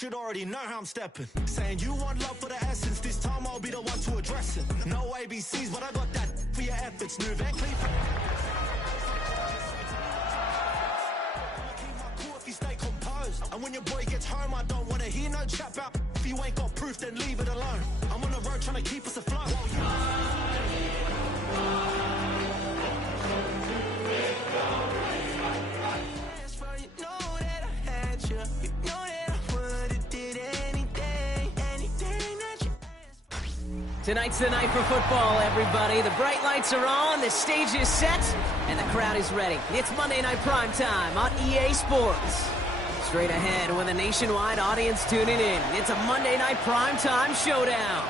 should already know how I'm stepping. Saying you want love for the essence, this time I'll be the one to address it. No ABCs, but I got that for your efforts. New Van Cleef. Keep my cool if you stay composed. And when your boy gets home, I don't want to hear no chat about. If you ain't got proof, then leave it alone. I'm on the road trying to keep us afloat. Tonight's the night for football, everybody. The bright lights are on, the stage is set, and the crowd is ready. It's Monday Night Prime Time on EA Sports. Straight ahead with a nationwide audience tuning in. It's a Monday Night Prime Time showdown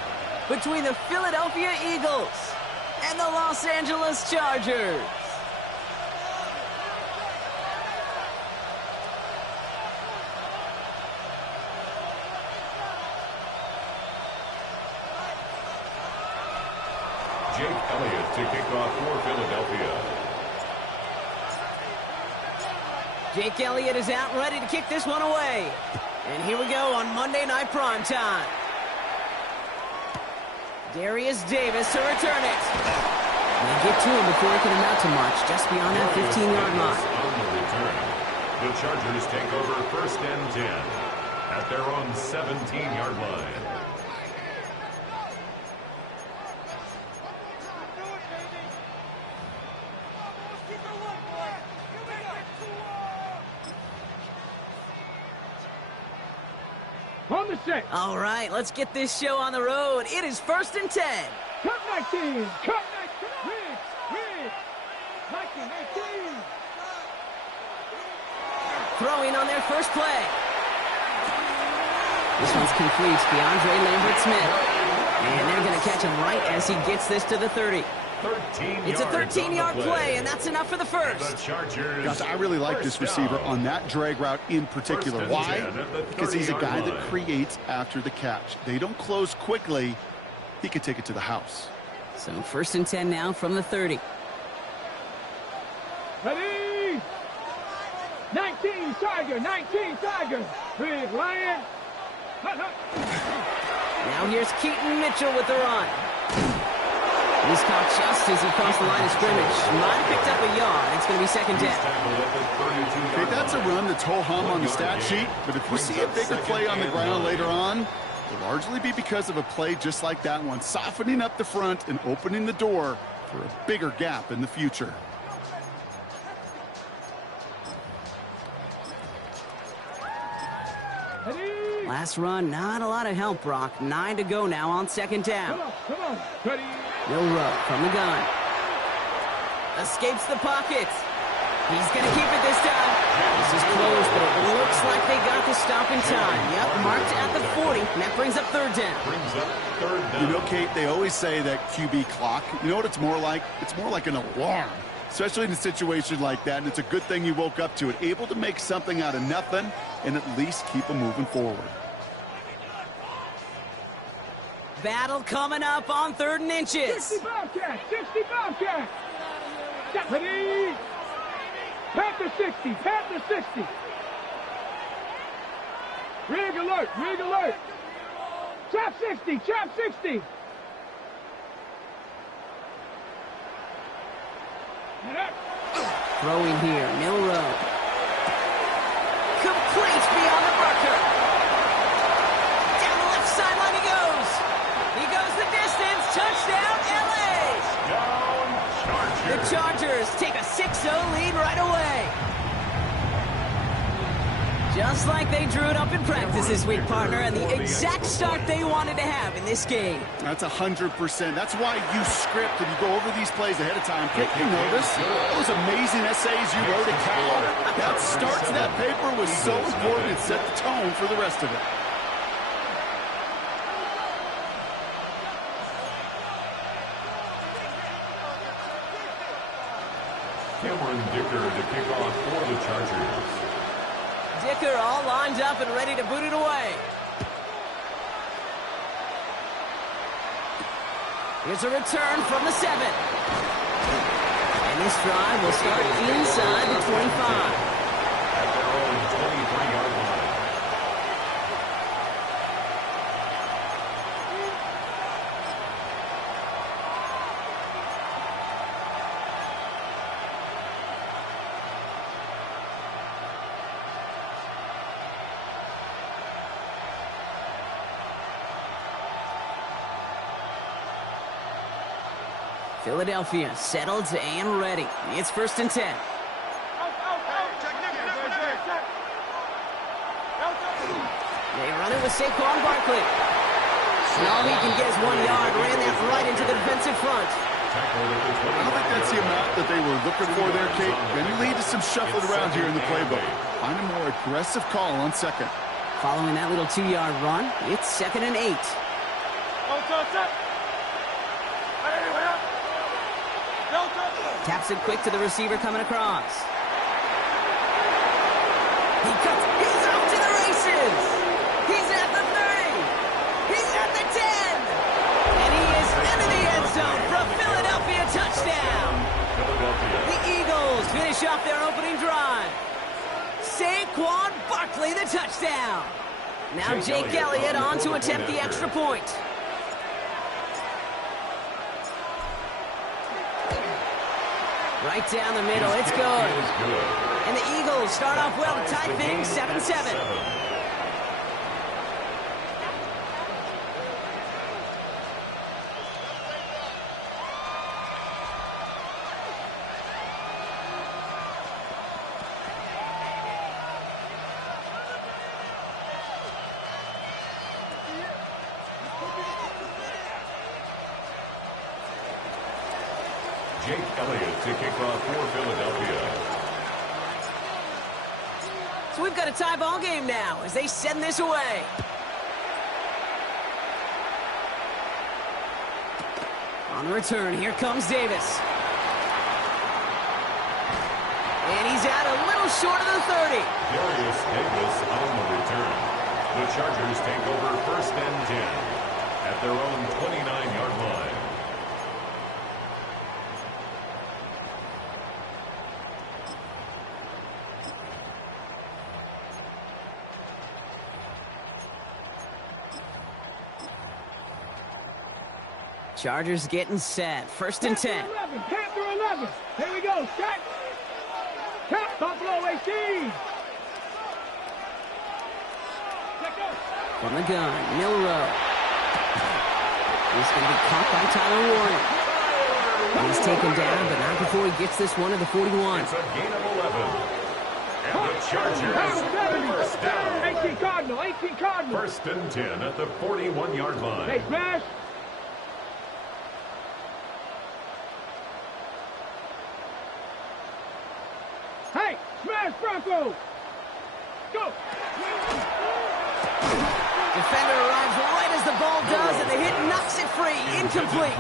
between the Philadelphia Eagles and the Los Angeles Chargers. Jake Elliott to kick off for Philadelphia. Jake Elliott is out ready to kick this one away. And here we go on Monday Night Prime Time. Darius Davis to return it. They get to him before he can amount to much, just beyond that 15-yard line. On the return, the Chargers take over 1st and 10 at their own 17-yard line. All right, let's get this show on the road. It is 1st and 10. Cut 19. Cut 19. Rig. 19. Throwing on their first play. This one's complete. DeAndre Lambert-Smith. And they're going to catch him right as he gets this to the 30. It's a 13-yard play, and that's enough for the first. Gosh, I really like this receiver on that drag route in particular. Why? Because he's a guy that creates after the catch. They don't close quickly. He could take it to the house. So 1st and 10 now from the 30. Ready? 19 Tiger. Big Lion. Now here's Keaton Mitchell with the run. He's caught just as he crossed the line of scrimmage. Might have picked up a yard. It's going to be 2nd down. Okay, that's a run that's ho-hum on the stat sheet, but if we see a bigger play on the ground later on, it'll largely be because of a play just like that one, softening up the front and opening the door for a bigger gap in the future. Last run, not a lot of help, Brock. 9 to go now on 2nd down. Come on. Ready? Milroe from the gun. Escapes the pocket. He's going to keep it this time. This is close, but it looks like they got the stop in time. Yep, marked at the 40, and that brings up 3rd down. You know, Kate, they always say that QB clock, you know what it's more like? It's more like an alarm, especially in a situation like that, and it's a good thing you woke up to it, able to make something out of nothing and at least keep them moving forward. Battle coming up on 3rd and inches. 60 Bobcat. Ready? Panther 60. Rig alert. Chop 60. Throwing here, Milroe. Complete beyond the marker. Down the left sideline he goes. He goes the distance. Touchdown, LA. The Chargers take a 6-0 lead right away. Just like they drew it up in practice this week, partner, and the exact start they wanted to have in this game. That's 100%. That's why you script and you go over these plays ahead of time. Can't you notice those amazing essays you wrote at Cal? That start to that paper was so important. It set the tone for the rest of it. Cameron Dicker to kick off for the Chargers. Dicker all lined up and ready to boot it away. Here's a return from the 7. And this drive will start inside the 25. At their own 23-yard line. Philadelphia settled and ready. It's 1st and 10. They run it with Saquon Barkley. All he can get is 1 yard. Ran that right into the defensive front. I don't think that's the amount that they were looking for there, Kate. Going to lead to some shuffling around here in the playbook. Find a more aggressive call on 2nd. Following that little 2-yard run, it's 2nd and 8. Taps it quick to the receiver coming across. He cuts. He's off to the races. He's at the 30. He's at the 10. And he is into the end zone for a Philadelphia touchdown. The Eagles finish off their opening drive. Saquon Barkley, the touchdown. Now Jake Elliott on to attempt the extra point. Right down the middle, it's good. And the Eagles start off well to tie things 7-7. Jake Elliott to kick off for Philadelphia. So we've got a tie ball game now as they send this away. On the return, here comes Davis. And he's out a little short of the 30. Darius Davis on the return. The Chargers take over 1st and 10 at their own 29-yard line. Chargers getting set. 1st and 10. Panther 11. Here we go. Set. Tap. Buffalo AC. From the gun, Milrow. He's going to be caught by Tyler Warren. And he's taken down, but not before he gets this one to the 41. It's a gain of 11. And the Chargers first down. 18 Cardinal. 18 Cardinal. 1st and 10 at the 41-yard line. Hey, smash. Hey, smash Bronco. Go. Defender arrives right as the ball does, and the hit knocks it free. Incomplete.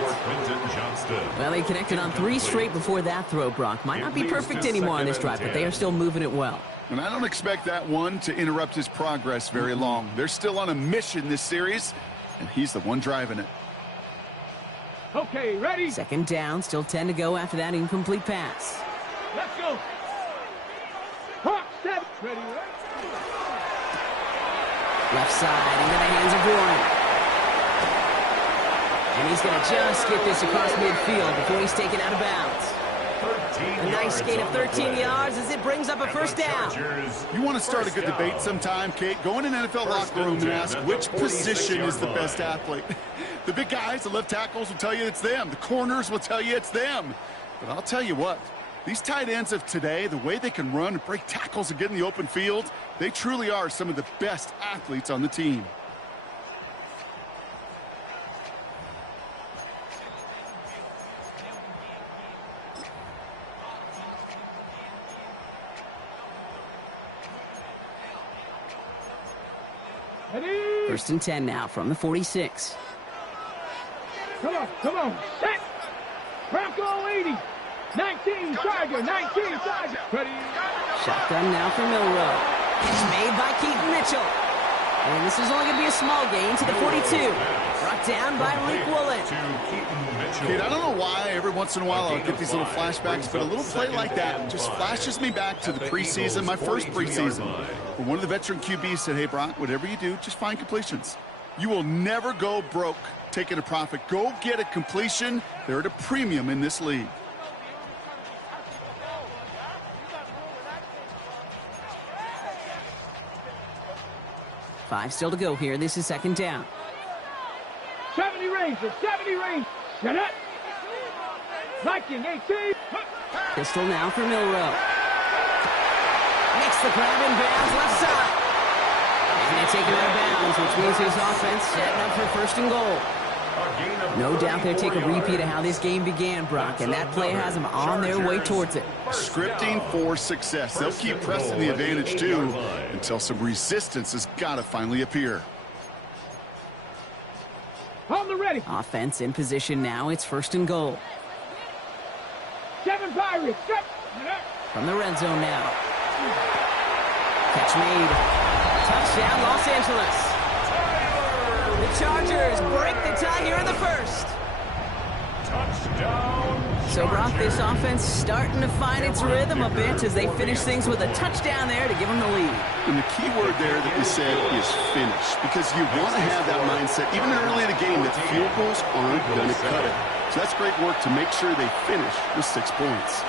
Well, they connected on 3 straight before that throw, Brock. Might not be perfect anymore on this drive, but they are still moving it well. And I don't expect that one to interrupt his progress very long. They're still on a mission this series, and he's the one driving it. Okay, ready? 2nd down, still 10 to go after that incomplete pass. Let's go. Hawk 7. Ready, right? Left side into the hands of Warren. And he's going to just get this across midfield before he's taken out of bounds. A nice gain of 13 yards as it brings up a 1st down. You want to start a good debate sometime, Kate? Go in an NFL locker room and ask which position is the best athlete. The big guys, the left tackles will tell you it's them. The corners will tell you it's them. But I'll tell you what. These tight ends of today, the way they can run and break tackles and get in the open field, they truly are some of the best athletes on the team. Ready? 1st and 10 now from the 46. Come on, come on. Set. Bronco 80. 19 Charger, 19 Charger. Ready? Shotgun now for Milrow. It's made by Keaton Mitchell. And this is only going to be a small gain to the 42. Brought down by Rick Woolen. Kate, I don't know why every once in a while I'll get these little flashbacks, but a little play like that just flashes me back to the preseason, my first preseason, where one of the veteran QBs said, hey, Brock, whatever you do, just find completions. You will never go broke taking a profit. Go get a completion. They're at a premium in this league. Five still to go here. This is 2nd down. 70 Rangers, 70 Rangers. Get it. Viking 18. Pistol now for Milrow. Makes the grab in bounds left side. And they take it out of bounds, which means his offense setting up for first and goal. No doubt they'll take a repeat of how this game began, Brock, and that play has them on their way towards it. Scripting for success. They'll keep pressing the advantage, too, until some resistance has got to finally appear. On the ready. Offense in position now. It's first and goal. 7 Pirates. Set. From the red zone now. Catch made. Touchdown, Los Angeles. The Chargers break the tie here in the first. Touchdown. So, Brock, this offense starting to find its rhythm a bit as they finish things with a touchdown there to give them the lead. And the key word there that you said is finish, because you want to have that mindset, even early in the game, that field goals aren't going to cut it. So that's great work to make sure they finish with 6 points.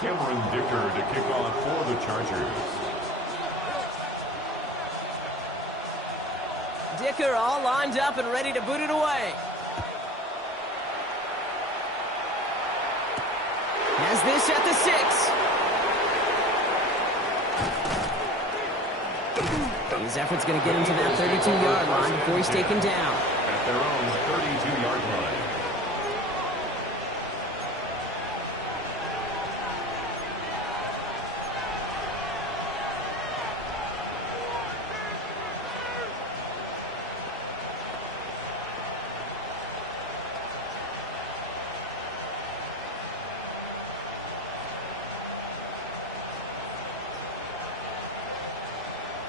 Cameron Dicker to kick off for the Chargers. Dicker all lined up and ready to boot it away. Has this at the 6. His effort's going to get him to that 32-yard line before he's taken down. At their own 32-yard line.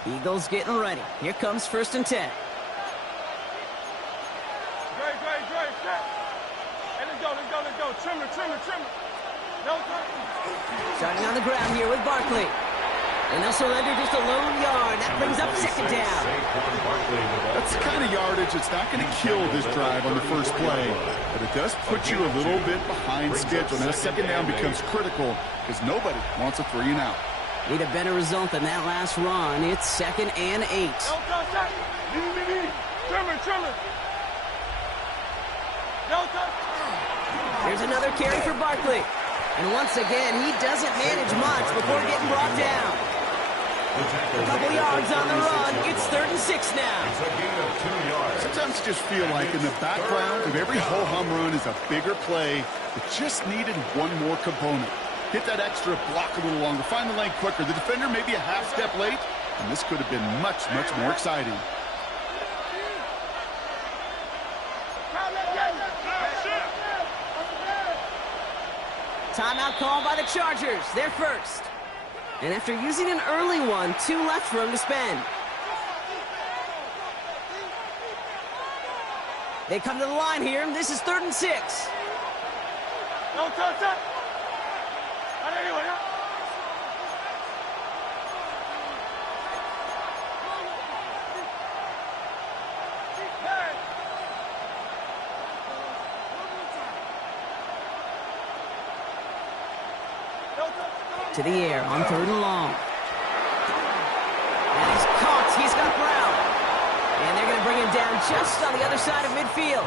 Eagles getting ready. Here comes first and 10. Great. Set. And let's go. Trimmer. No time. Starting on the ground here with Barkley. And they'll surrender just a lone yard. That brings up second down. That's the kind of yardage that's not going to kill this drive on the first play, but it does put you a little bit behind schedule. Now, second down becomes critical because nobody wants a 3 and out. Need a better result than that last run. It's 2nd and 8. Trimmer. Here's another carry for Barkley. And once again, he doesn't manage much before getting brought down. A couple yards on the run. It's 3rd and 6 now. It's a gain of 2 yards. Sometimes you just feel like in the background of every ho-hum run is a bigger play that just needed one more component. Hit that extra block a little longer. Find the lane quicker. The defender may be a half step late, and this could have been much more exciting. Timeout called by the Chargers. They're first. And after using an early one, 2 left for him to spend. They come to the line here. This is 3rd and 6. No touch. To the air on 3rd and long. And he's caught. He's got Brown. And they're going to bring him down just on the other side of midfield.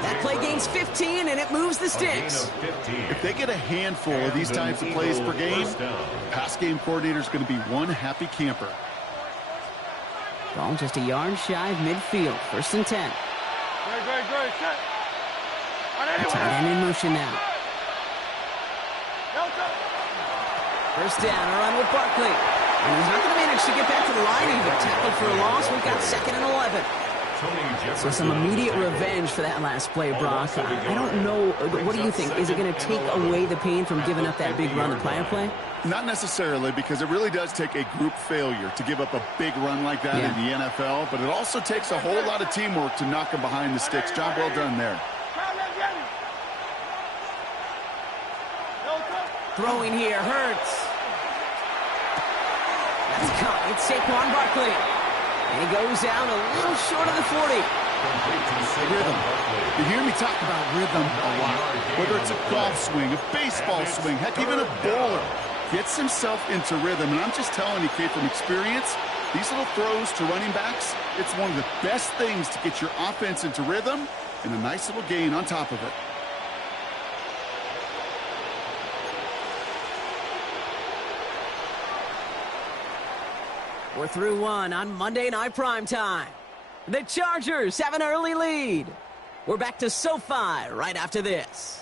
That play gains 15, and it moves the sticks. If they get a handful of these types of plays per game, pass game coordinator is going to be one happy camper. Ball just a yard shy of midfield. 1st and 10. Great. Set. Tight end in motion now. First down, a run with Barkley. And he's not going to manage to get back to the line even. Tackled for a loss. We've got 2nd and 11. So some immediate revenge for that last play, Brock. I don't know. What do you think? Is it going to take away the pain from giving up that big run the prior play? Not necessarily, because it really does take a group failure to give up a big run like that in the NFL. But it also takes a whole lot of teamwork to knock them behind the sticks. Job well done there. Throwing here hurts. That's caught. It's Saquon Barkley. And he goes out a little short of the 40. Rhythm. You hear me talk about rhythm a lot. Whether it's a golf swing, a baseball swing, heck, even a bowler gets himself into rhythm. And I'm just telling you, kid, from experience, these little throws to running backs, it's one of the best things to get your offense into rhythm and a nice little gain on top of it. We're through one on Monday Night Primetime. The Chargers have an early lead. We're back to SoFi right after this.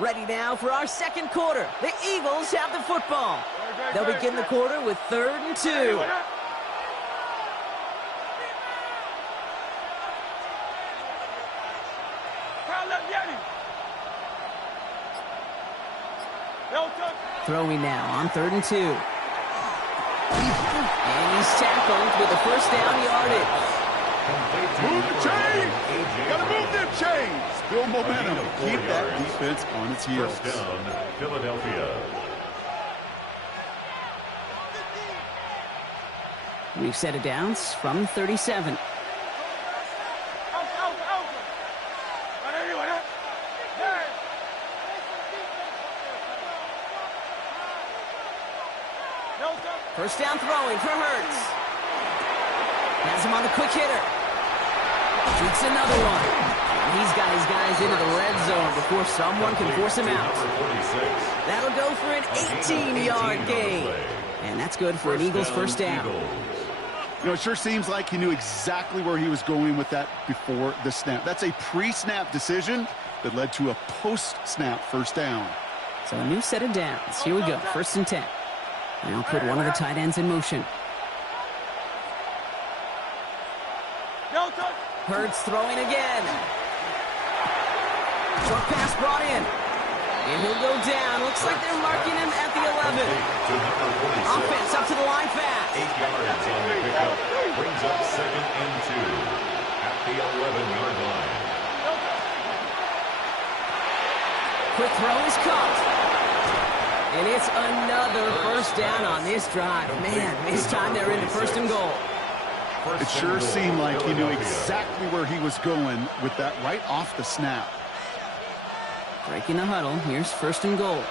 Ready now for our second quarter. The Eagles have the football. They'll begin the quarter with 3rd and 2. Throwing now on 3rd and 2. And he's tackled with a first down yardage. Move the chains! Gotta move them chains! Build momentum. Keep that defense on its heels. First down, Philadelphia. We've set it down from 37. First down throwing for Hurts. Has him on the quick hitter. Shoots another one. He's got his guys into the red zone before someone can force him out. That'll go for an 18-yard gain. And that's good for an Eagles first down. You know, it sure seems like he knew exactly where he was going with that before the snap. That's a pre-snap decision that led to a post-snap first down. So a new set of downs. Here we go, 1st and 10. Now put one of the tight ends in motion. Hurts throwing again. Short pass brought in. And he'll go down. Looks like they're marking him at the 11. Offense up to the line fast. 8 yards on the pickup. Brings up 2nd and 2 at the 11-yard line. Quick throw is caught. And it's another first down on this drive. Man, this time they're into 1st and goal. It sure seemed like he knew exactly where he was going with that right off the snap. Breaking the huddle. Here's 1st and goal.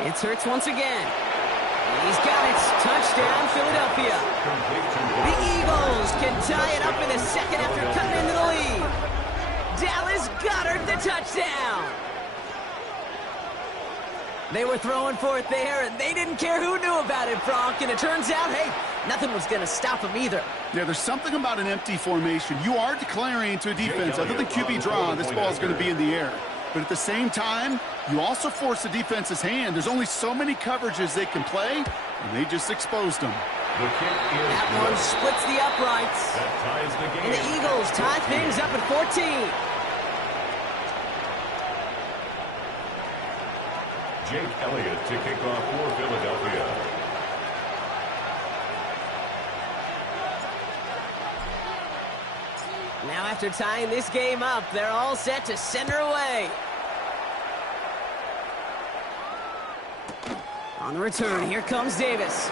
It's Hurts once again. He's got it. Touchdown, Philadelphia. The Eagles can tie it up in the second after cutting into the lead. Dallas Goedert the touchdown. They were throwing for it there, and they didn't care who knew about it, Bronk. And it turns out, hey, nothing was going to stop them either. Yeah, there's something about an empty formation. You are declaring to a defense, other than QB draw, this ball is going to be in the air. But at the same time, you also force the defense's hand. There's only so many coverages they can play, and they just exposed them. That one splits the uprights. That ties the game. And the Eagles tie things up at 14. Jake Elliott to kick off for Philadelphia. Now after tying this game up, they're all set to send her away. On the return, here comes Davis.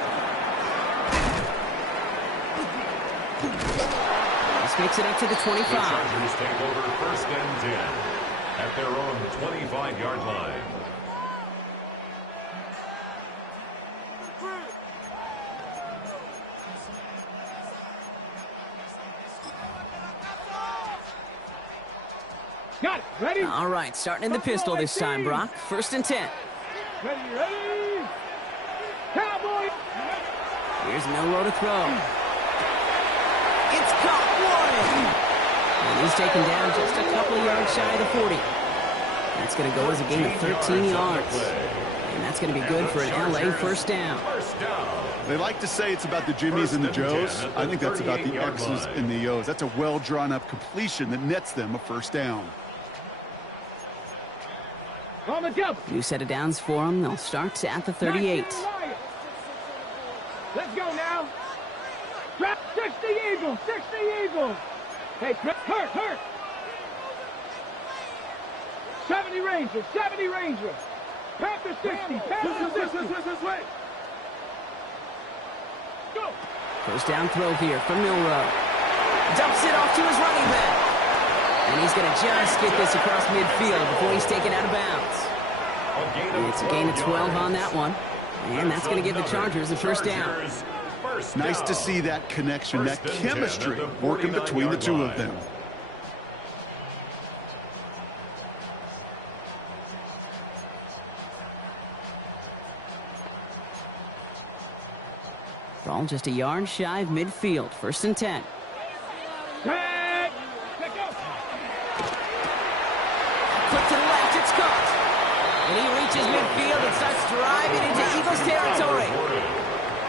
This makes it up to the 25. The Chargers take over 1st and 10 at their own 25-yard line. Got it. Ready? All right, starting in the pistol this time, Brock. 1st and 10. Ready? Cowboy! Here's Milroe to throw. It's caught. One. And he's taken down just a couple yards shy of the 40. That's going to go as a gain of 13 yards. And that's going to be good for an LA first down. They like to say it's about the Jimmies and the Joes. I think that's about the X's and the O's. That's a well-drawn-up completion that nets them a first down. On the jump. New set of downs for them. They'll start at the 38. Let's go now. Drop 60 Eagles, 60 Eagles. Hey, hurt. 70 Rangers, 70 Rangers. Panther 60, Panther 60. This way. Go. First down throw here for Milrow. Dumps it off to his running back. And he's going to just get this across midfield before he's taken out of bounds. And it's a gain of 12 on that one. And that's going to give the Chargers a first down. Nice to see that connection, that chemistry working between the two of them. Ball just a yard shy of midfield. First and 10. Quick to the left, it's caught. And he reaches midfield and starts driving into Eagles territory.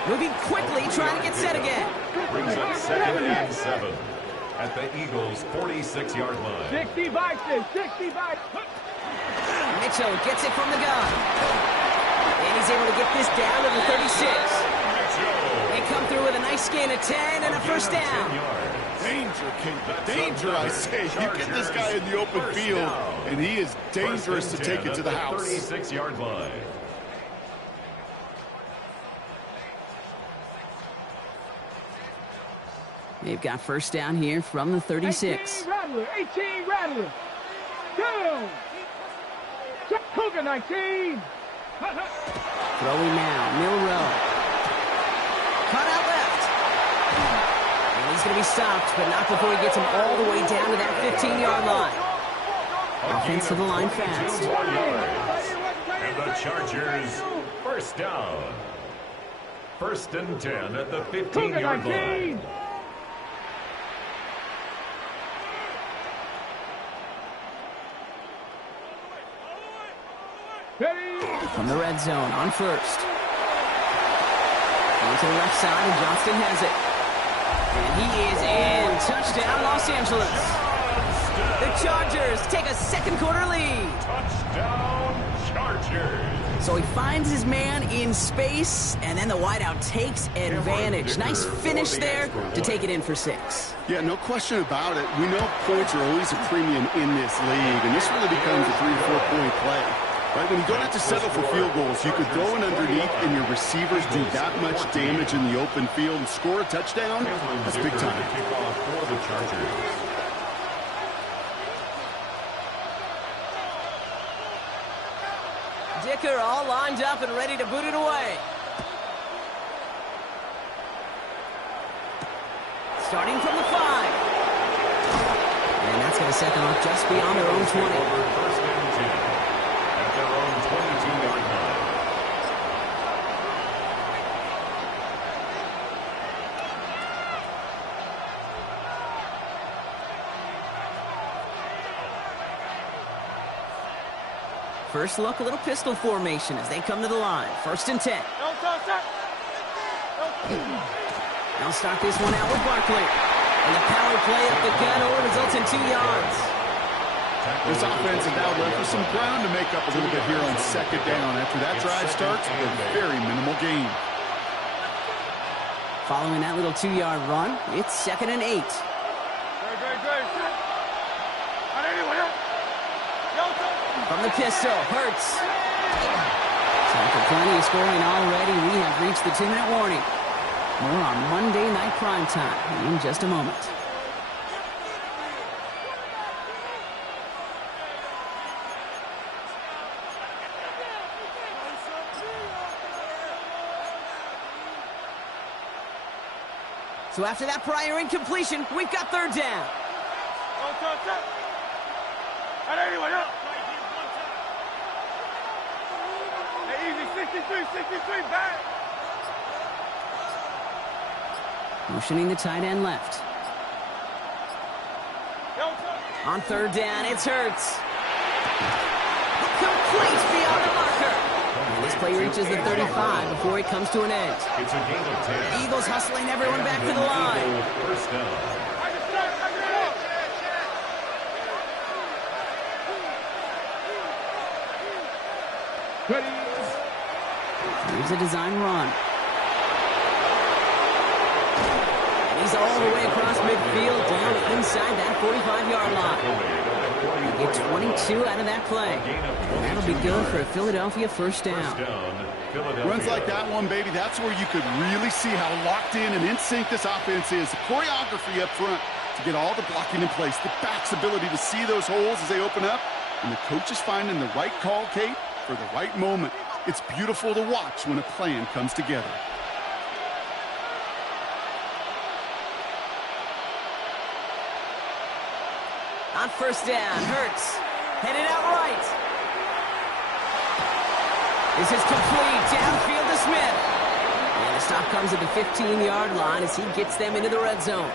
Moving quickly, trying to get set again. Brings up 2nd and 7 at the Eagles' 46-yard line. 60 Vikings, 60 Vikings. Mitchell gets it from the gun. And he's able to get this down to the 36. They come through with a nice gain of 10 and a first down. Danger, King. Danger, I say. You get this guy in the open field, and he is dangerous to take it to the house. 36-yard line. They've got first down here from the 36. 18 Rattler. Go. Cougar 19. Throwing now, Milrow. Cut out left. And he's going to be stopped, but not before he gets him all the way down to that 15-yard line. Offense to the line fast. And the Chargers first down. First and 10 at the 15-yard line. From the red zone on first. Going to the left side, and Johnston has it. And he is in. Touchdown, Los Angeles. The Chargers take a second quarter lead. Touchdown, Chargers. So he finds his man in space, and then the wideout takes advantage. Nice finish there to take it in for 6. Yeah, no question about it. We know points are always a premium in this league, and this really becomes a 3- to 4-point play. Right, when you don't have to settle for field goals, you could throw it underneath and your receivers do that much damage in the open field and score a touchdown. That's big time. Kickoff for the Chargers. Dicker all lined up and ready to boot it away. Starting from the 5. And that's going to set them up just beyond their own 20. First and 10 at their own 22-yard line. First look, a little pistol formation as they come to the line. First and 10. They'll start this one out with Barkley. And the power play up the gut over results in 2 yards. This offense is now left with some ground to make up a little bit here on second down. After that drive starts with a very minimal gain. Following that little 2-yard run, it's 2nd and 8. From the pistol, Hurts. So after plenty of scoring already, we have reached the 2-minute warning. More on Monday Night Primetime in just a moment. So after that prior incompletion, we've got third down. Motioning the tight end left. On third down, it's Hurts. Complete beyond the marker. And this Play reaches the 35 before it comes to an end. It's a gain of 10. Eagles hustling everyone back to the line. First down. Here's a design run. And he's all the way across midfield, down inside that 45-yard line. They get 22 out of that play. And that'll be good for a Philadelphia first down. Runs like that one, baby, that's where you could really see how locked in and in sync this offense is. The choreography up front to get all the blocking in place. The back's ability to see those holes as they open up. And the coach is finding the right call, Kate, for the right moment. It's beautiful to watch when a plan comes together. On first down, Hurts headed out right. This is complete, downfield to Smith. And the stop comes at the 15-yard line as he gets them into the red zone.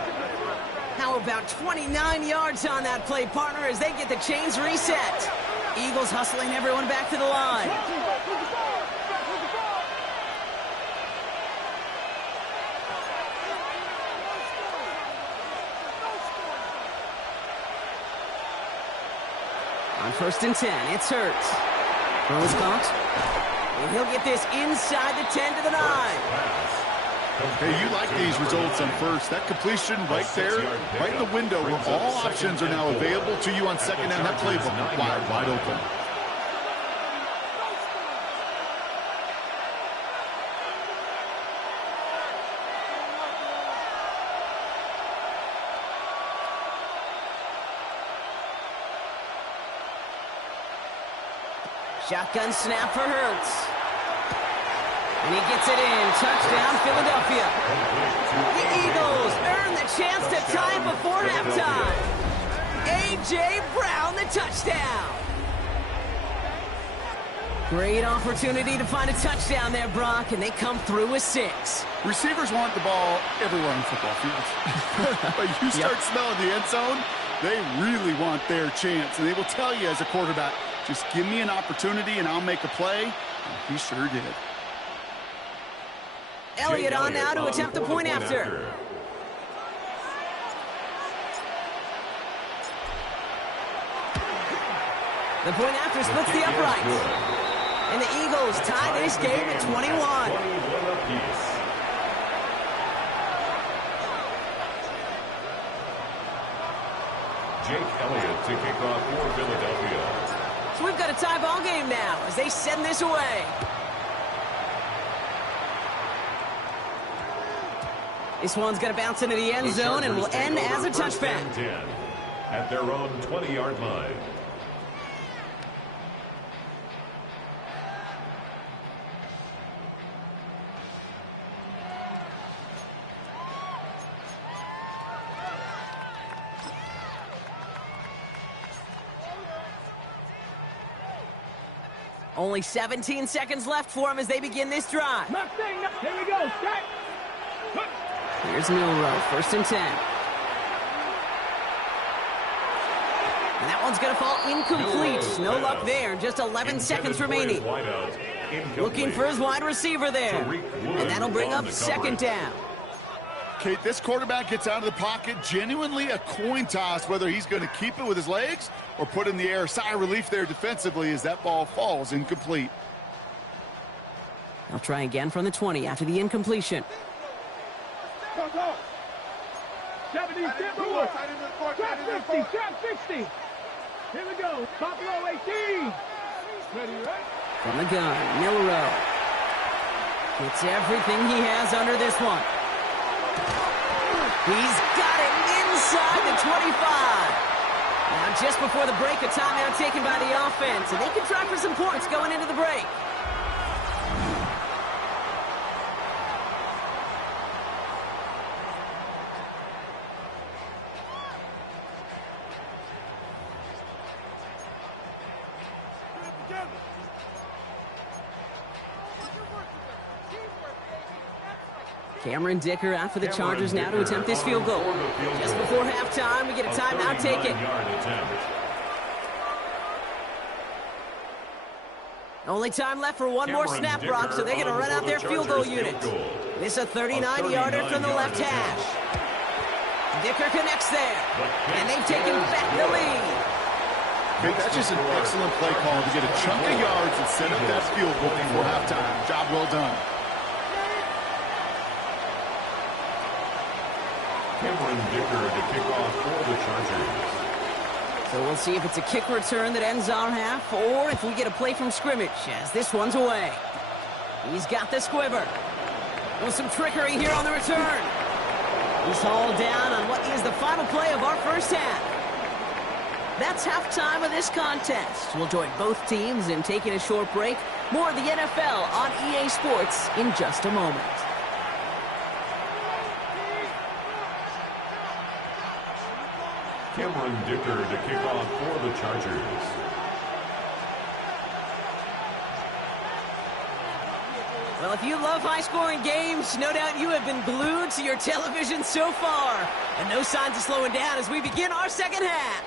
How about 29 yards on that play, partner, as they get the chains reset. Eagles hustling everyone back to the line. On first and 10, it's Hurts. Throw is caught. And he'll get this inside the 10 to the 9. Hey, you like these results on first. That completion right there, right in the window where all options are now available to you on second down. That playbook wide open. Shotgun snap for Hurts. And he gets it in. Touchdown, Philadelphia. The Eagles earn the chance to tie it before halftime. A.J. Brown, the touchdown. Great opportunity to find a touchdown there, Brock, and they come through with 6. Receivers want the ball everywhere on football fields. But you start smelling the end zone, they really want their chance. And they will tell you as a quarterback, just give me an opportunity and I'll make a play. And he sure did. Elliott on now to attempt the point after. The point after splits the uprights. And the Eagles tie this game at 21. Jake Elliott to kick off for Philadelphia. So we've got a tie ball game now as they send this away. This one's going to bounce into the end zone and will end as a touchback. At their own 20-yard line. Only 17 seconds left for him as they begin this drive. Here we go. Strike. Here's Milrow, first and 10. And that one's going to fall incomplete. No luck there. Just 11 seconds remaining. Looking for his wide receiver there. And that'll bring up second down. Kate, this quarterback gets out of the pocket, genuinely a coin toss, whether he's going to keep it with his legs or put in the air. Sigh of relief there defensively as that ball falls incomplete. They'll try again from the 20 after the incompletion. 70, trap 50, trap 60. Here we go. Buffalo 18. Ready, right? From the gun, Milrow. Gets everything he has under this one. He's got it inside the 25. Now, just before the break, a timeout taken by the offense, and they can try for some points going into the break. Cameron Dicker out for the Chargers now to attempt this field goal. Just before halftime, we get a timeout taken. Only time left for one more snap, Brock, so they're going to run out their field goal unit. This is a 39-yarder from the left hash. Dicker connects there, and they've taken back the lead. Okay, that's just an excellent play call to get a chunk of yards and set up that field goal before halftime. Job well done. Cameron Dicker to kick off for the Chargers. So we'll see if it's a kick return that ends our half, or if we get a play from scrimmage, as this one's away. He's got the squiver. With some trickery here on the return. He's hauled down on what is the final play of our first half. That's halftime of this contest. We'll join both teams in taking a short break. More of the NFL on EA Sports in just a moment. Cameron Dicker to kick off for the Chargers. Well, if you love high-scoring games, no doubt you have been glued to your television so far. And no signs of slowing down as we begin our second half.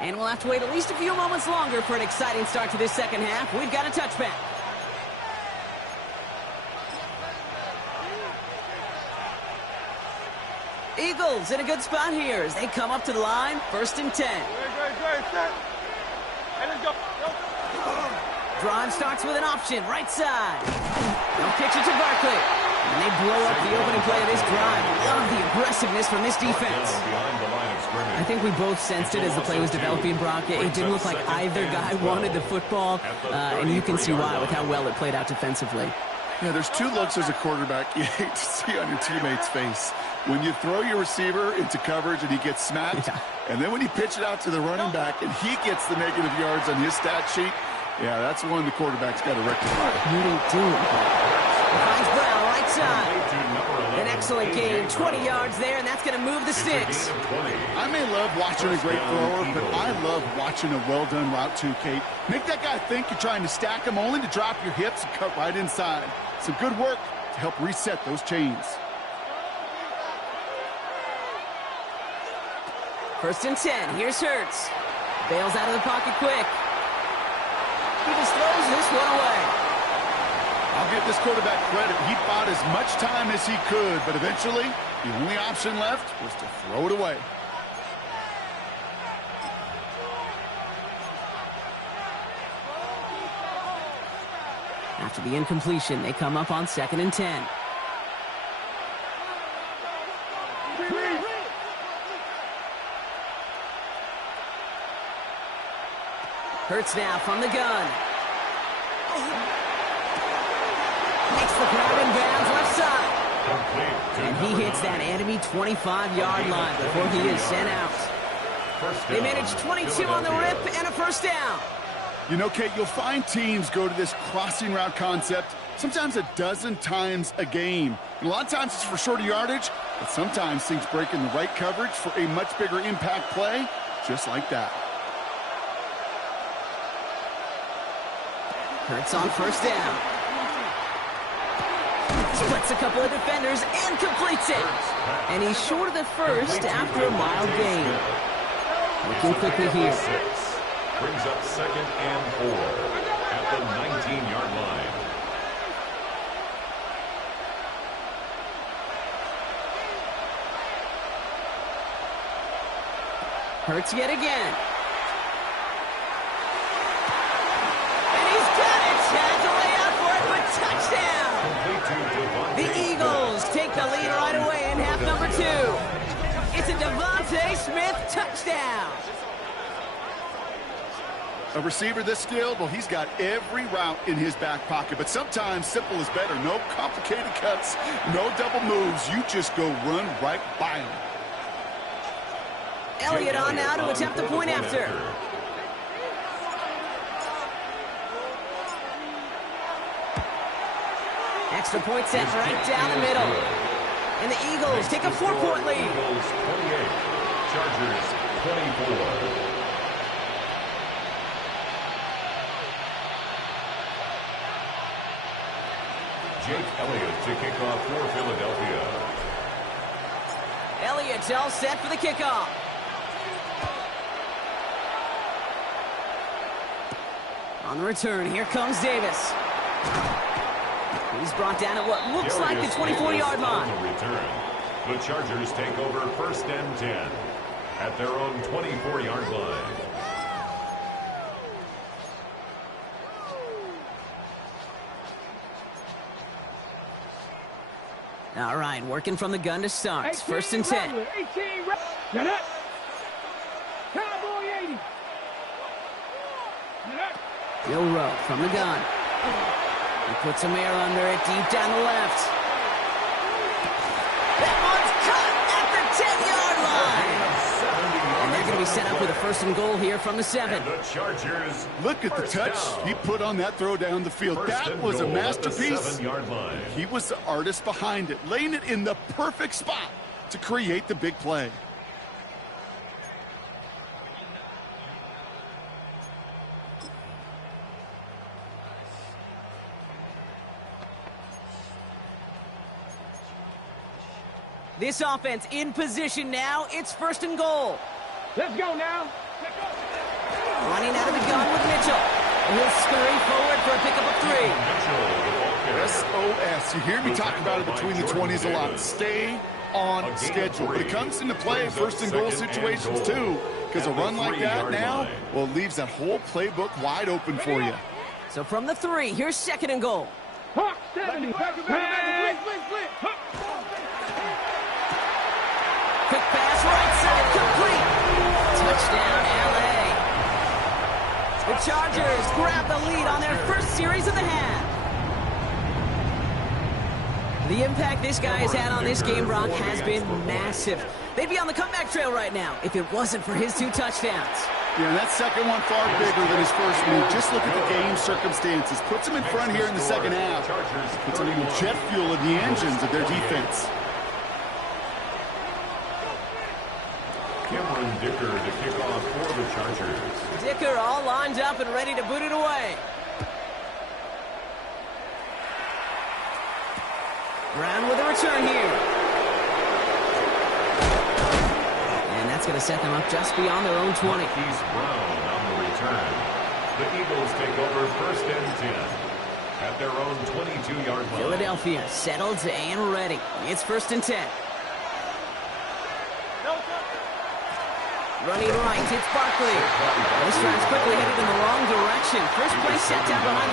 And we'll have to wait at least a few moments longer for an exciting start to this second half. We've got a touchback. Eagles in a good spot here as they come up to the line, 1st and 10. Drive starts with an option, right side. They'll pitch it to Barkley. And they blow up the opening play of this drive. Love the aggressiveness from this defense. I think we both sensed it as the play was developing, Brock. It didn't look like either guy wanted the football, and you can see why with how well it played out defensively. Yeah, there's two looks as a quarterback you hate to see on your teammate's face. When you throw your receiver into coverage and he gets smacked, and then when you pitch it out to the running back and he gets the negative yards on his stat sheet, yeah, that's one the quarterback's got to rectify. What are you doing? Finds Brown, right side. An excellent game, 20 yards there, and that's going to move the sticks. I may love watching a great thrower, but I love watching a well-done route too, Kate. Make that guy think you're trying to stack him only to drop your hips and cut right inside. Some good work to help reset those chains. 1st and 10, here's Hurts. Bails out of the pocket quick. He just throws this one away. I'll give this quarterback credit. He bought as much time as he could, but eventually, the only option left was to throw it away. After the incompletion, they come up on 2nd and 10. Hurts now from the gun. Makes the grab in bounds left side. And he hits that enemy 25-yard line before he is sent out. They manage 22 on the rip and a 1st down. You know, Kate, you'll find teams go to this crossing route concept sometimes a dozen times a game. And a lot of times it's for shorter yardage, but sometimes things break in the right coverage for a much bigger impact play, just like that. Hurts on 1st down. Splits a couple of defenders and completes it. And he's short of the first after a mild gain. Looking quickly here. Brings up 2nd and 4 at the 19-yard line. Hurts yet again. And he's got it. Has a way out for it, but touchdown. The Eagles take the lead right away in half number 2. It's a Devontae Smith touchdown. A receiver this skilled, well, he's got every route in his back pocket. But sometimes simple is better. No complicated cuts, no double moves. You just go run right by him. Elliott on now to attempt the point after. Extra point set right down the middle. And the Eagles take a 4-point lead. Eagles 28, Chargers 24. Jake Elliott to kick off for Philadelphia. Elliott's all set for the kickoff. On the return, here comes Davis. He's brought down at what looks like the 24-yard line. On the return, the Chargers take over 1st and 10 at their own 24-yard line. All right, working from the gun to start. 1st and 10. 18 Get up. Cowboy 80. Get up. Joe Rowe from the gun. He puts some air under it, deep down the left. That one's caught at the 10-yard line. And they're going to be set up with a 1st and goal here from the 7. And the Chargers. Look at the touch he put on that throw down the field. That was a masterpiece. 7-yard line. He was the artist behind it, laying it in the perfect spot to create the big play. This offense in position now. It's 1st and goal. Let's go now. Running out of the gun with Mitchell. And he'll scurry forward for a pickup of 3. SOS. You hear me talk about it between the 20s a lot. Stay on schedule. But it comes into play 1st and goal situations too. Because a run like that now, well, it leaves that whole playbook wide open for you. So from the 3, here's 2nd and goal. Hawk 70. Quick pass, right side, complete. Touchdown, L.A. The Chargers grab the lead on their 1st series of the half. The impact this guy has had on this game, Brock, has been massive. They'd be on the comeback trail right now if it wasn't for his 2 touchdowns. Yeah, that second one far bigger than his first move. Just look at the game circumstances. Puts him in front here in the second half. Puts a little jet fuel in the engines of their defense. Cameron Dicker to kick off for the Chargers. Dicker all lined up and ready to boot it away. Brown with a return here. And that's going to set them up just beyond their own 20. He's Brown on the return. The Eagles take over 1st and 10 at their own 22-yard line. Philadelphia settled and ready. It's 1st and 10. Running right, it's Barkley. This drive's quickly headed in the wrong direction. First play set down behind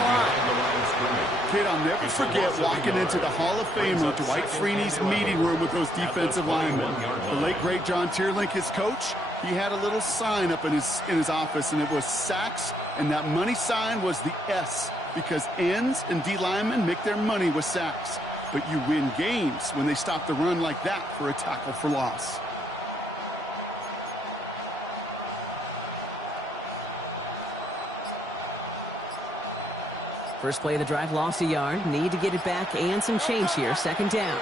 the line. Kid, I'll never forget walking into the Hall of Famer Dwight Freeney's meeting room with those defensive linemen. The late, great John Tierlink, his coach, he had a little sign up in his office, and it was sacks, and that money sign was the S, because ends and D linemen make their money with sacks. But you win games when they stop the run like that for a tackle for loss. First play of the drive lost a yard. Need to get it back and some change here. 2nd down.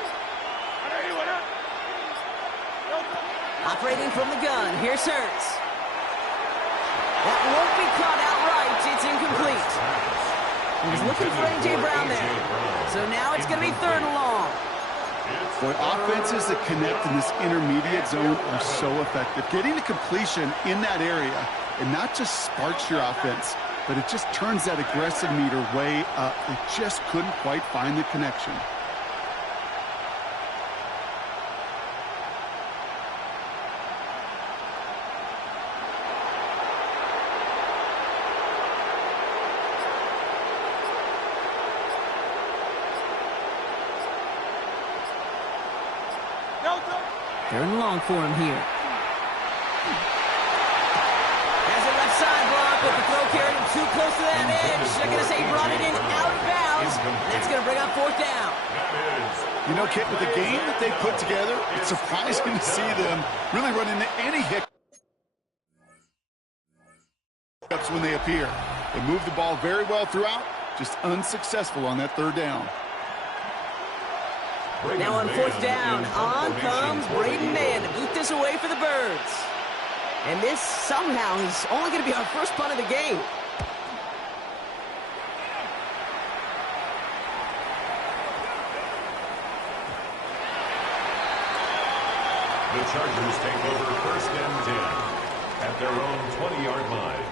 Operating from the gun. Here's Hurts. That won't be caught outright. It's incomplete. He was looking for A.J. Brown there. So now it's going to be 3rd and long. Boy, offenses that connect in this intermediate zone are so effective. Getting the completion in that area, and not just sparks your offense, but it just turns that aggressive meter way up. They just couldn't quite find the connection. Third and long for him here. Has a left side block, but the throw carried him too close to that edge. They're going to say he brought it in out of bounds. That's going to bring up 4th down. You know, Kit, with the game that they put together, it's surprising to see them really run into any hiccups when they appear. They move the ball very well throughout, just unsuccessful on that 3rd down. Now on 4th down, on comes Braden Mann to boot this away for the Birds. And this somehow is only going to be our first punt of the game. The Chargers take over 1st and 10 at their own 20-yard line.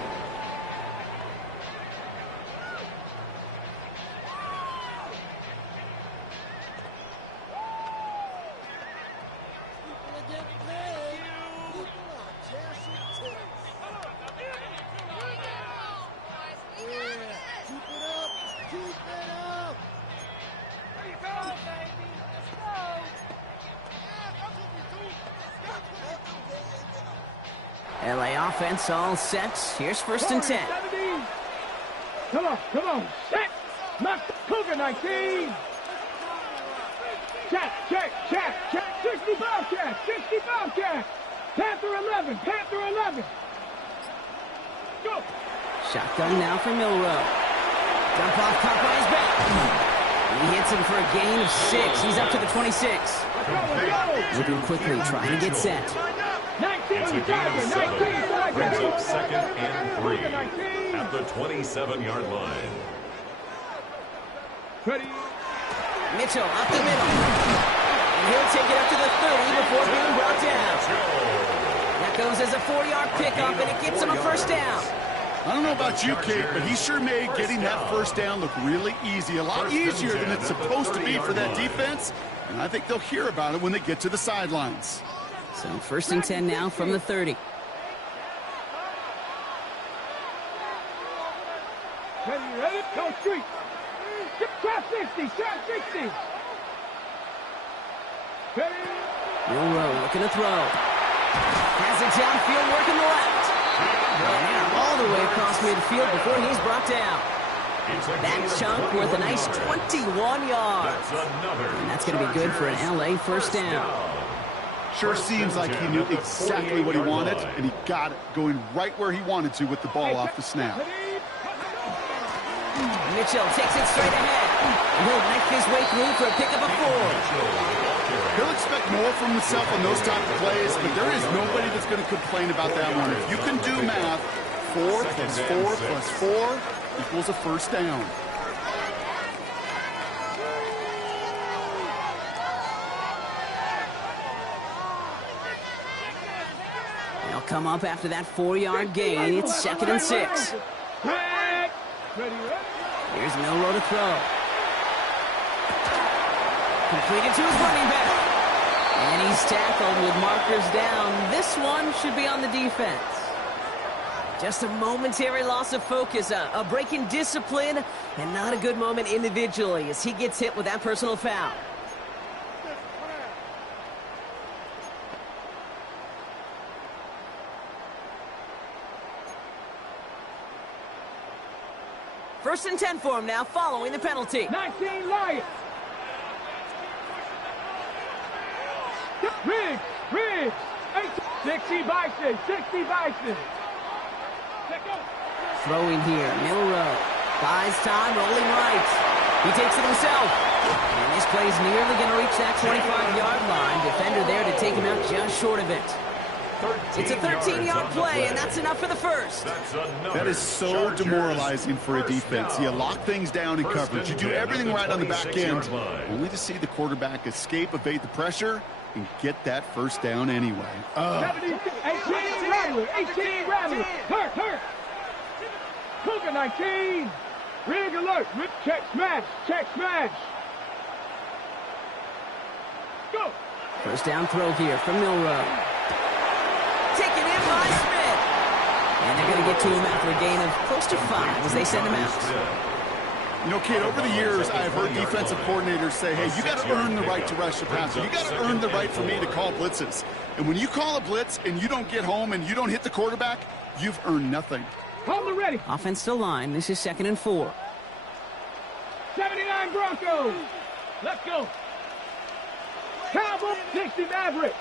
LA offense all set. Here's 1st and 10. 17. Come on. Set. Knock. Cougar 19. Check. 65 check. Panther 11. Go. Shotgun now for Milroe. Dump off caught by his back. He hits him for a gain of 6. He's up to the 26. Looking quickly, trying to get set. 19 Chargers. Brings up 2nd and 3 at the 27-yard line. Ready. Mitchell up the middle. And he'll take it up to the 30 before being brought down. That goes as a 4-yard pickup, and it gets him a 1st down. I don't know about you, Kate, but he sure made getting that 1st down look really easy. A lot easier than it's supposed to be for that defense. And I think they'll hear about it when they get to the sidelines. So 1st and 10 now from the 30. Ready, go street. Trap 60. Ready. Milroe looking to throw. Has it downfield, working the left. And now all the way across midfield before he's brought down. That chunk worth a nice 21 yards. And that's going to be good for an LA 1st down. Sure seems like he knew exactly what he wanted, and he got it, going right where he wanted to with the ball off the snap. Mitchell takes it straight ahead. And he'll knife his way through for a pickup of 4. He'll expect more from himself on those type of plays, but there is nobody that's going to complain about that one. If you can do math, 4 plus 4 plus 4 equals a 1st down. They'll come up after that 4-yard gain. It's 2nd and 6. Here's Milroe to throw. Completed to his running back. And he's tackled with markers down. This one should be on the defense. Just a momentary loss of focus, a break in discipline, and not a good moment individually as he gets hit with that personal foul. First and 10 for him now, following the penalty. 19 Lions. Riggs. 60 Bison. Throwing here, Milroe. Buys time, rolling right. He takes it himself. And this play's nearly going to reach that 25-yard line. Defender there to take him out just short of it. It's a 13-yard play, and that's enough for the 1st. That is so demoralizing for a defense. You lock things down in coverage. You do everything right on the back end, only to see the quarterback escape, evade the pressure, and get that 1st down anyway. 18 Rattler. Hurt. Cougar 19. Rig alert. Check smash. Go. 1st down throw here from Milroe. Taken in by Smith. And they're going to get to him after a gain of close to 5 as they send him out. You know, kid, over the years, I've heard defensive coordinators say, hey, you got to earn the right to rush the passer. You got to earn the right for me to call blitzes. And when you call a blitz and you don't get home and you don't hit the quarterback, you've earned nothing. Hold the ready. Offense to line. This is 2nd and 4. 79 Broncos. Let's go. Cowboy 60 Maverick.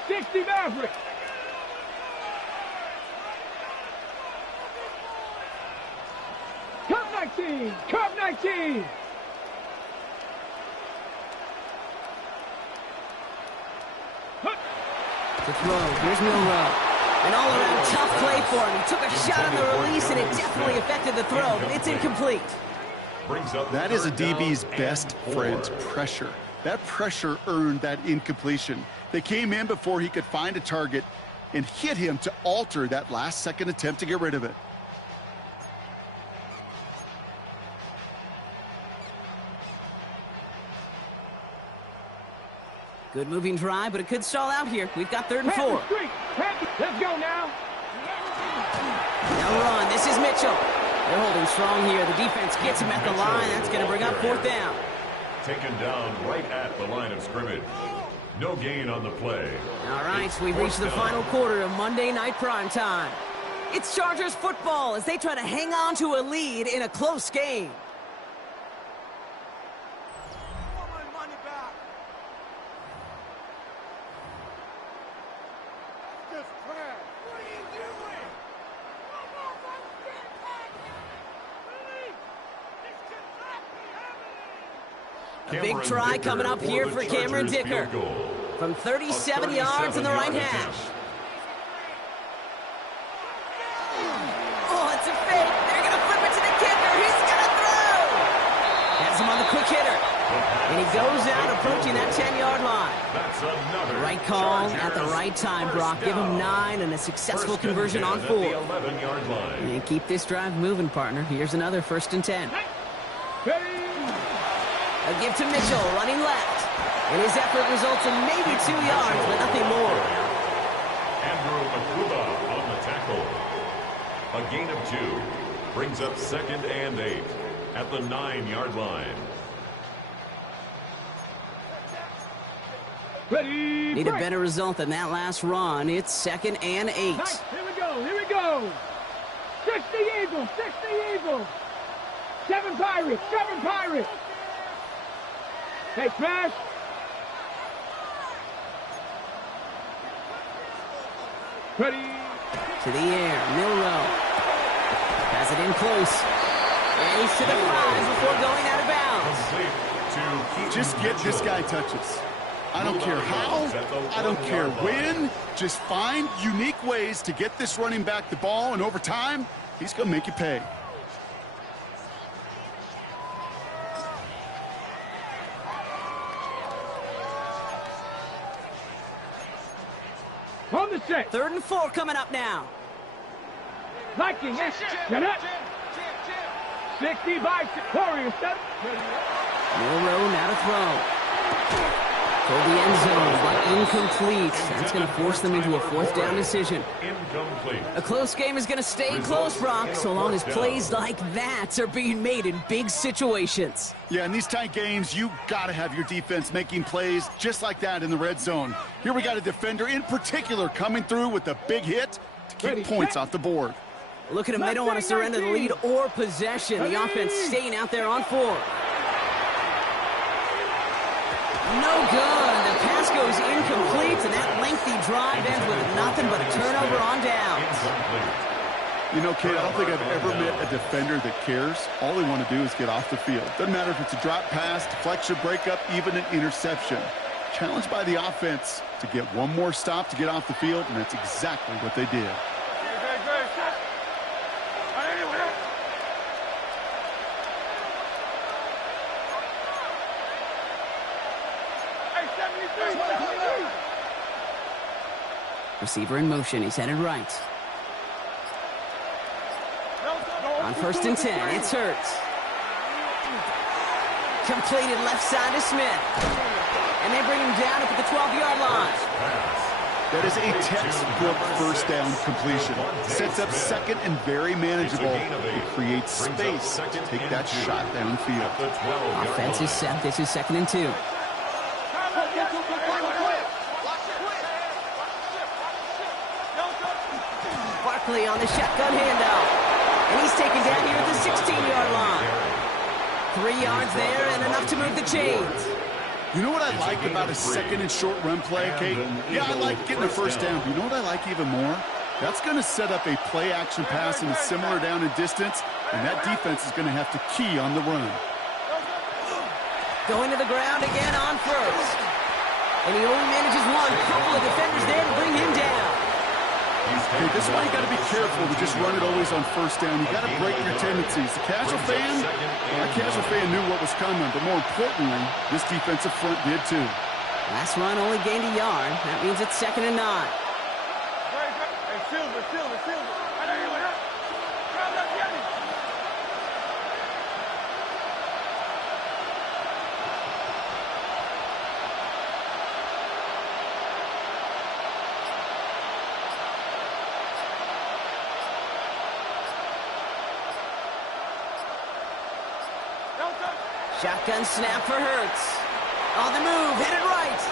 Cup 19. To throw, here's Milroe. An all-around tough play for him. He took a shot on the release, and it definitely affected the throw, but it's incomplete. That is a DB's best friend, pressure. That pressure earned that incompletion. They came in before he could find a target and hit him to alter that last-second attempt to get rid of it. Good moving drive, but it could stall out here. We've got 3rd and 4. Let's go now. Now run. This is Mitchell. They're holding strong here. The defense gets him at the line. That's going to bring up 4th down. Taken down right at the line of scrimmage. No gain on the play. All right, so we've reached the final quarter of Monday Night Prime Time. It's Chargers football as they try to hang on to a lead in a close game. A big try coming up here for Cameron Dicker from 37 yards in the right hash. Oh, it's a fake. They're going to flip it to the kicker. He's going to throw. Has him on the quick hitter. And he goes out approaching that 10-yard line. That's another Right call at the right time, Brock. Give him 9 and a successful conversion on 4. 11-yard line. And keep this drive moving, partner. Here's another 1st and 10. A give to Mitchell, running left. And his effort results in maybe 2 yards, but nothing more. Andrew Akuba on the tackle. A gain of 2 brings up 2nd and 8 at the 9-yard line. Ready, Need a better result than that last run. It's 2nd and 8. Nice. Here we go, here we go. 60 Eagles, 60 Eagles. 7 Pirates, 7 Pirates. Hey, smash. Ready. To the air, Milrow. Has it in close. And he's to the 5 before going out of bounds. Just get this guy touches. I don't care how, I don't care when. Just find unique ways to get this running back the ball, and over time, he's going to make you pay. On the set. 3rd and 4 coming up now. Liking it. Get it. 60 by Warriors. Milrow now to throw. For the end zone, but incomplete. That's going to force them into a 4th down decision. Incomplete. A close game is going to stay close, Brock, so long as plays like that are being made in big situations. Yeah, in these tight games, you got to have your defense making plays just like that in the red zone. Here we got a defender in particular coming through with a big hit to keep points off the board. Look at them. They don't want to surrender the lead or possession. The offense staying out there on 4. No good. The pass goes incomplete, and that lengthy drive ends with nothing but a turnover on downs. You know, Kate, I don't think I've ever met a defender that cares. All they want to do is get off the field. Doesn't matter if it's a drop pass, deflection, breakup, even an interception. Challenged by the offense to get one more stop to get off the field, and that's exactly what they did. Receiver in motion. He's headed right. On 1st and 10, it's Hurts. Completed left side to Smith. And they bring him down up at the 12-yard line. That is a textbook 1st down completion. Sets up 2nd and very manageable. It creates space to take that shot downfield. Offense is set. This is 2nd and 2. Barkley on the shotgun handoff. And he's taken down here at the 16-yard line. 3 yards there and enough to move the chains. You know what I like about a 2nd and short run play, Kate? Yeah, I like getting a 1st down. But you know what I like even more? That's going to set up a play-action pass in a similar down and distance, and that defense is going to have to key on the run. Going to the ground again on 1st. And he only manages one. Couple of defenders there to bring him down. Okay, this is why you got to be careful to just run it always on 1st down. You got to break your tendencies. The casual fan, our casual fan knew what was coming, but more importantly, this defensive front did too. Last run only gained a yard. That means it's 2nd and 9. Shotgun snap for Hurts. On the move, headed right.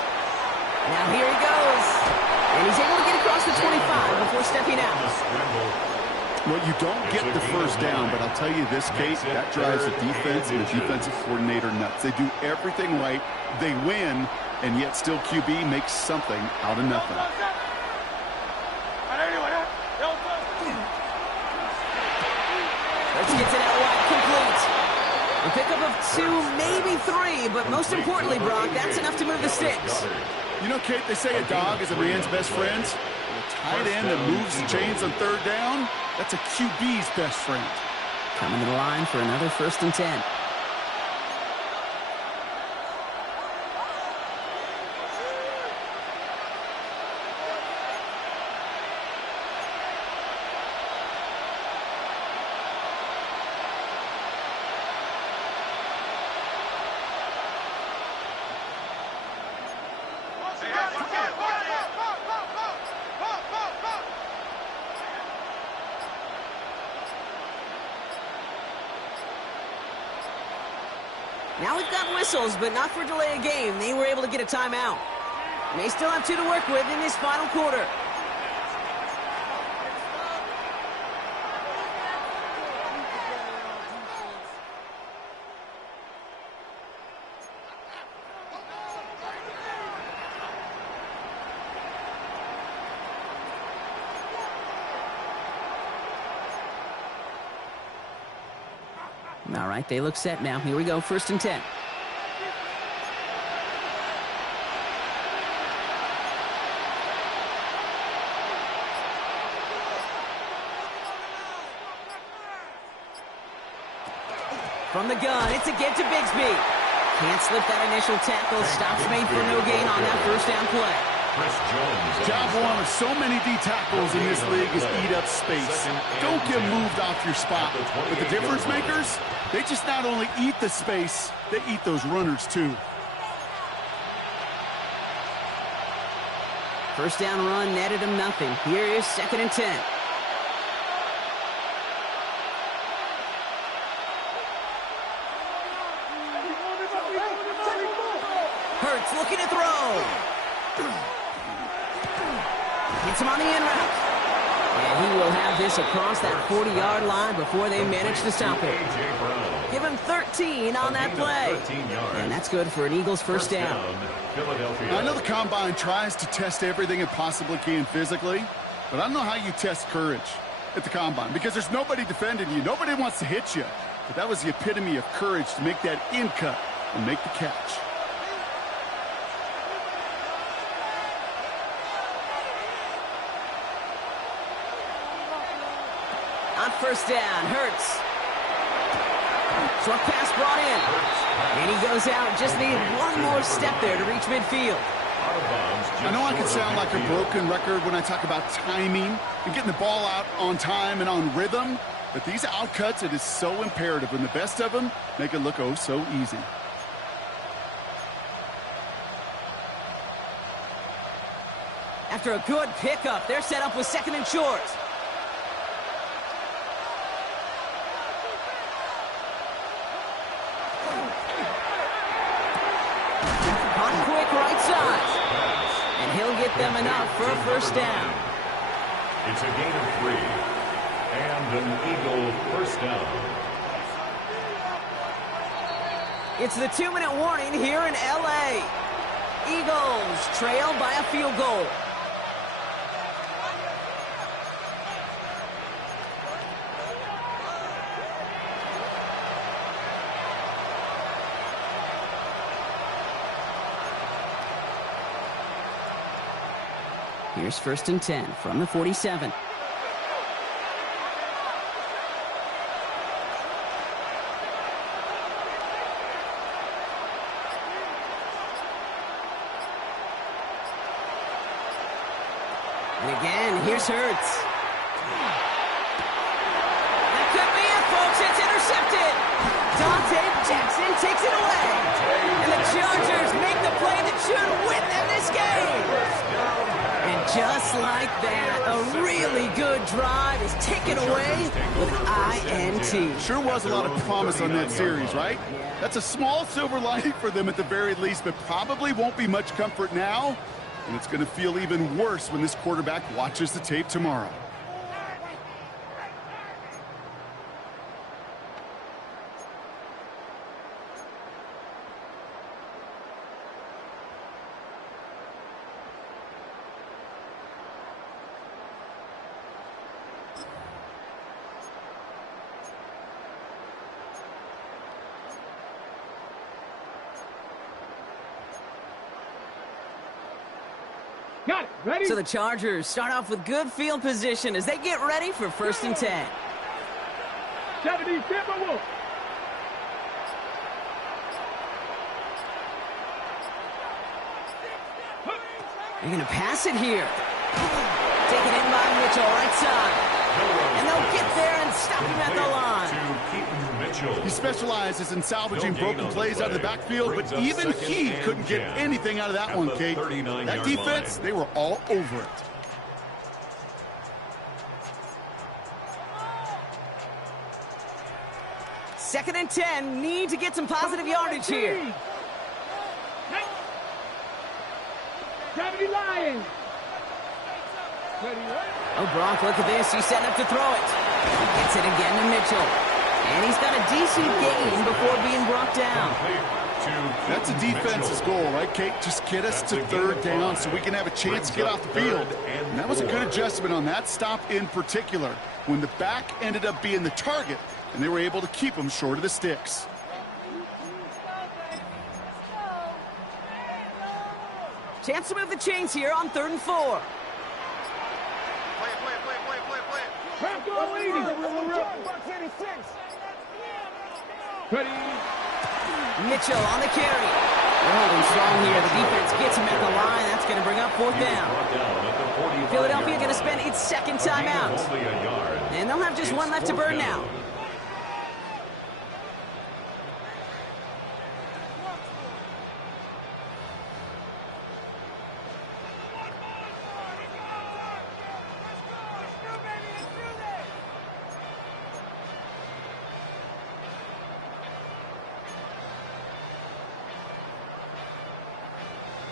Now here he goes. And he's able to get across the 25 before stepping out. Well, you don't get the first down, but I'll tell you this, Kate, that drives the defense and the defensive coordinator nuts. They do everything right, they win, and yet still QB makes something out of nothing. Let's get it out wide, complete. A pickup of 2, maybe 3, but most importantly, Brock, that's enough to move the sticks. You know, Kate, they say a dog is a man's best friend. A tight end that moves the chains on third down, that's a QB's best friend. Coming to the line for another 1st and 10. Now we've got whistles, but not for delay of game. They were able to get a timeout. And they still have 2 to work with in this final quarter. All right, they look set now. Here we go, 1st and 10. From the gun, it's a get to Bigsby. Can't slip that initial tackle. Stops made for no gain on that 1st down play. Job one of so many D tackles in this league is eat up space. Don't get moved off your spot. But the difference makers, they just not only eat the space, they eat those runners too. 1st down run netted him nothing. Here is 2nd and 10. Hurts looking to throw. Gets him on the in route. And he will have this across that 40-yard line before they manage to stop it. Give him 13 on that play. And that's good for an Eagles 1st down. I know the Combine tries to test everything it possibly can physically, but I don't know how you test courage at the Combine because there's nobody defending you. Nobody wants to hit you. But that was the epitome of courage to make that in cut and make the catch. On 1st down, Hurts. Short pass brought in. And he goes out. Just needed one more step there to reach midfield. I know I can sound like a broken record when I talk about timing and getting the ball out on time and on rhythm, but these outcuts, it is so imperative, and the best of them make it look oh so easy. After a good pickup, they're set up with 2nd and short. Right side. And he'll get them enough for a 1st down. It's a gain of 3. And an Eagle 1st down. It's the 2-minute warning here in L.A. Eagles trail by a field goal. Here's 1st and 10 from the 47. And again, here's Hurts. That could be it, folks. It's intercepted. Dante Jackson takes it away. And the Chargers make the play that should win them this game. And just like that, a really good drive is taken away with INT. Sure was a lot of promise on that series, right? That's a small silver lining for them at the very least, but probably won't be much comfort now. And it's going to feel even worse when this quarterback watches the tape tomorrow. Got it. Ready? So the Chargers start off with good field position as they get ready for 1st and 10. 70 Timberwolves. They're going to pass it here. Taken in by Mitchell, right side. And they'll get there and stop him at the line. He specializes in salvaging broken plays out of the backfield, but even he couldn't get anything out of that one, Kate. That defense, they were all over it. Second and 10, need to get some positive yardage here. 70 Lions. Oh, Brock, look at this. He's setting up to throw it. He gets it again to Mitchell. And he's got a decent gain before being brought down. That's a defense's goal, right, Kate? Just get us to 3rd down so we can have a chance to get off the field. And that was a good adjustment on that stop in particular, when the back ended up being the target, and they were able to keep him short of the sticks. Chance to move the chains here on 3rd and 4. Ready? Mitchell on the carry. They're holding strong here. The defense gets him at the line. That's going to bring up 4th down. Philadelphia going to spend its 2nd timeout. And they'll have just one left to burn now.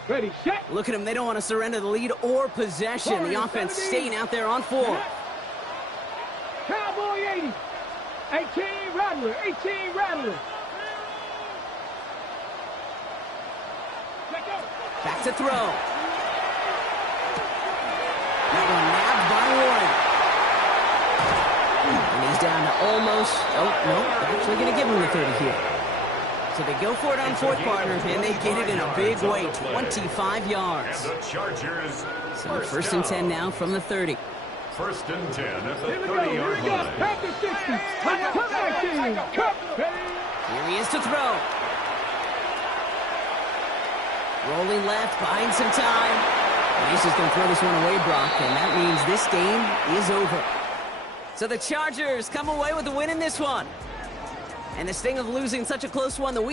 Ready, set. Look at them. They don't want to surrender the lead or possession. The offense staying out there on 4. Cowboy 80. 18 Rattler. 18 Rattler. Back to throw. That one nabbed by Warren. And he's down to almost, oh, no, they're actually going to give him the 30 here. So they go for it on 4th, partner, and they get it in a big way, 25 yards. And the Chargers, So 1st and 10 now from the 30. 1st and 10 at the Here we go. 30-yard line. Back to 60. Come back, team. Come. Here he is to throw. Rolling left, buying some time. And he's just going to throw this one away, Brock, and that means this game is over. So the Chargers come away with the win in this one. And the sting of losing such a close one the week